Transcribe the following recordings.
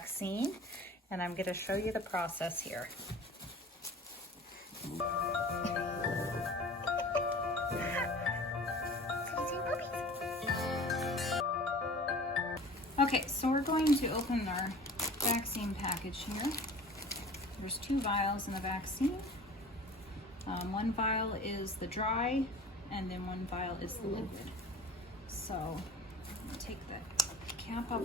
vaccine, and I'm going to show you the process here. Okay, so we're going to open our vaccine package here. There's 2 vials in the vaccine. One vial is the dry, and then 1 vial is the liquid. So I'm going to take the cap off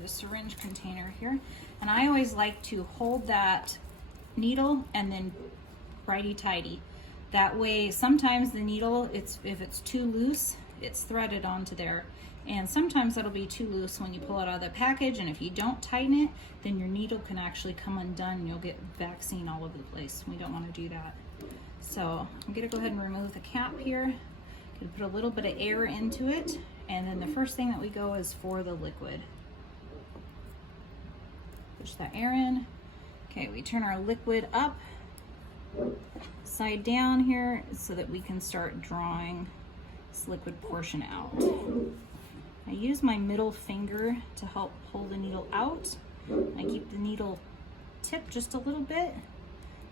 the syringe container here, and I always like to hold that needle and then righty-tighty. That way, sometimes the needle, if it's too loose, it's threaded onto there. And sometimes it'll be too loose when you pull it out of the package, and if you don't tighten it, then your needle can actually come undone and you'll get vaccine all over the place. We don't want to do that. So I'm gonna go ahead and remove the cap here. Gonna put a little bit of air into it, and then the first thing that we go is for the liquid. Push that air in. Okay, we turn our liquid up, side down here, so that we can start drawing this liquid portion out. I use my middle finger to help pull the needle out. I keep the needle tip just a little bit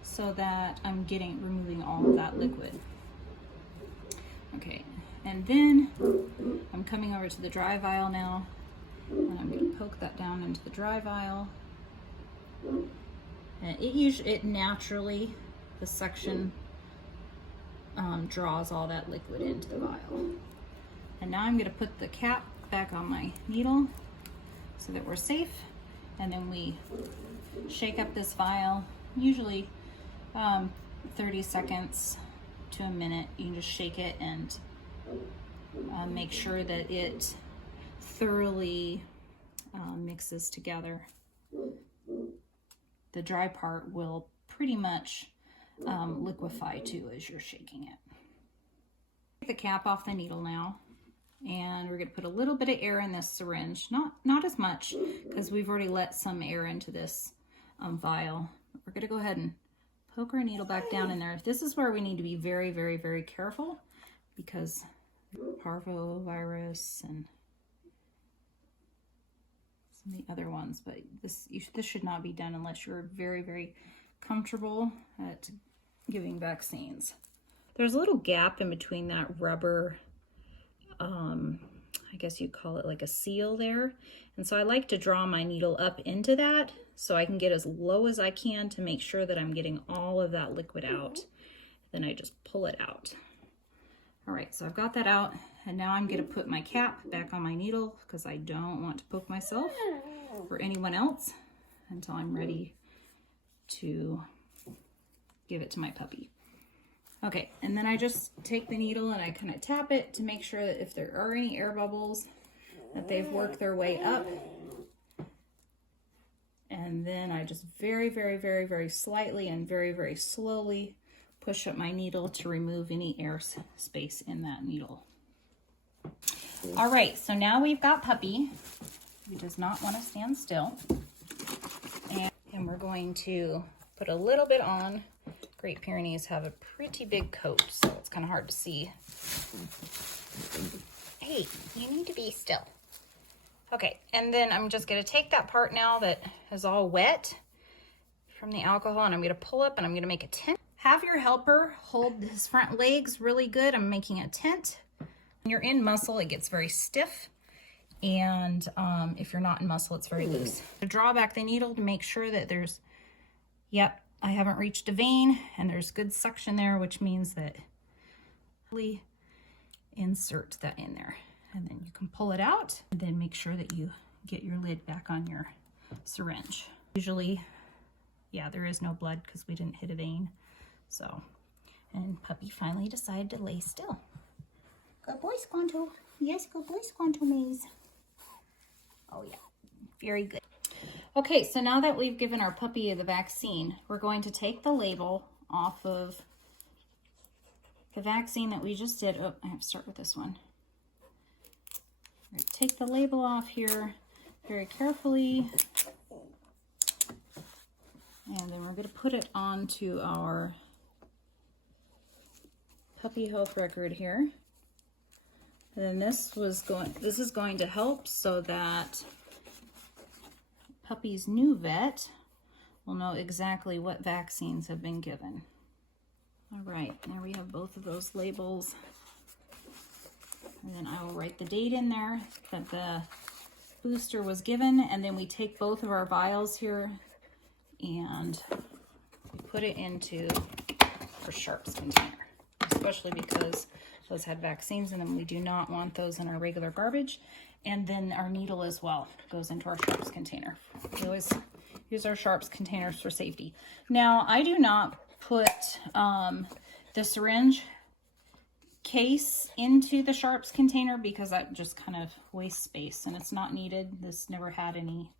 so that I'm removing all of that liquid. Okay, and then I'm coming over to the dry vial now, and I'm going to poke that down into the dry vial. And it naturally, the suction draws all that liquid into the vial. And now I'm going to put the cap back on my needle so that we're safe, and then we shake up this vial, usually 30 seconds to a minute. You can just shake it and make sure that it thoroughly mixes together. The dry part will pretty much liquefy too as you're shaking it. Take the cap off the needle now, and we're going to put a little bit of air in this syringe, not as much, because we've already let some air into this vial. We're going to go ahead and poke our needle back down in there. This is where we need to be very, very, very careful, because parvovirus and some of the other ones, but this should not be done unless you're very, very comfortable at giving vaccines. There's a little gap in between that rubber, I guess you'd call it like a seal there. And so I like to draw my needle up into that so I can get as low as I can to make sure that I'm getting all of that liquid out. Then I just pull it out. All right, so I've got that out, and now I'm gonna put my cap back on my needle because I don't want to poke myself or anyone else until I'm ready to give it to my puppy. Okay, and then I just take the needle and I kind of tap it to make sure that if there are any air bubbles, that they've worked their way up. And then I just very, very, very, very slightly and very, very slowly push up my needle to remove any air space in that needle. All right, so now we've got Puppy. He does not want to stand still. And we're going to put a little bit on. Great Pyrenees have a pretty big coat, so it's kind of hard to see. Hey, you need to be still. Okay, and then I'm just going to take that part now that is all wet from the alcohol, and I'm going to pull up and I'm going to make a tent. Have your helper hold his front legs really good. I'm making a tent. When you're in muscle, it gets very stiff, and if you're not in muscle, it's very loose. Draw back the needle to make sure that there's, yep, I haven't reached a vein, and there's good suction there, which means that really insert that in there. And then you can pull it out, and then make sure that you get your lid back on your syringe. Usually, yeah, there is no blood because we didn't hit a vein. So, and Puppy finally decided to lay still. Good boy, Squanto. Yes, good boy, Squanto Maze. Oh yeah, very good. Okay, so now that we've given our puppy the vaccine, we're going to take the label off of the vaccine that we just did. Oh, I have to start with this one. We're going to take the label off here very carefully. And then we're going to put it onto our puppy health record here. And then this is going to help so that puppy's new vet will know exactly what vaccines have been given. All right, there we have both of those labels. And then I will write the date in there that the booster was given, and then we take both of our vials here and we put it into our sharps container, especially because those had vaccines in them. We do not want those in our regular garbage. And then our needle as well goes into our sharps container. We always use our sharps containers for safety. Now, I do not put the syringe case into the sharps container because that just kind of wastes space and it's not needed. This never had any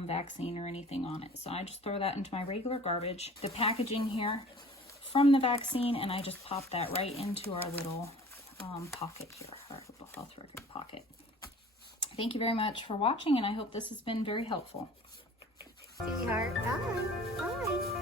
vaccine or anything on it, so I just throw that into my regular garbage. The packaging here from the vaccine, and I just pop that right into our little pocket here, our little health record pocket. Thank you very much for watching, and I hope this has been very helpful. Sweetheart, bye. Bye.